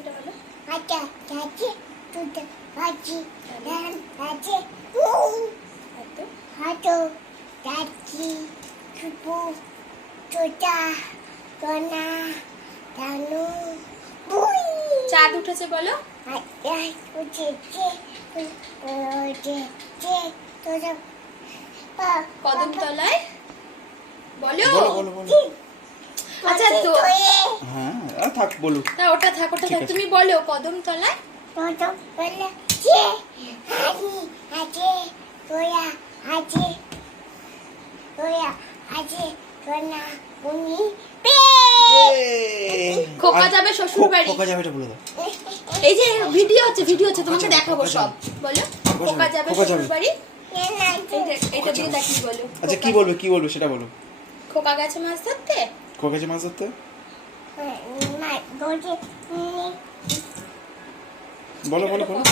এটা বলো। আচ্ছা চাচি তুই চাচি দান চাচি হাঁটো। হাটো চাচি চুপু চোটা সোনা দানু বুই চাঁদ উঠেছে বলো। আচ্ছা উঠে যে তোরা কদম তলায় বলো। বলো বলো বলো। আচ্ছা তো হ্যাঁ আর থাক বলুক। না ওটা থাক ওটা ঠিক থাক, আছে। তুমি বলো কদম তলায়। তোরা বলে যে হানি আছে তোরা আছে তোরা আছে সোনা উনি পে খোকা যাবে শ্বশুর বাড়ি। খোকা যাবে এটা বলে দাও। এই যে ভিডিও হচ্ছে তোমাকে দেখাবো খোকা সব। বলো খোকা যাবে খোকা যাবে। শ্বশুর বাড়ি। না এটা দিয়ে দেখি বলো। আচ্ছা কি বলবে সেটা বলো। খোকা গেছে মাছ ধরতে। খোকা যে মাছ ধরতে মা বলে বলো বলো বলো।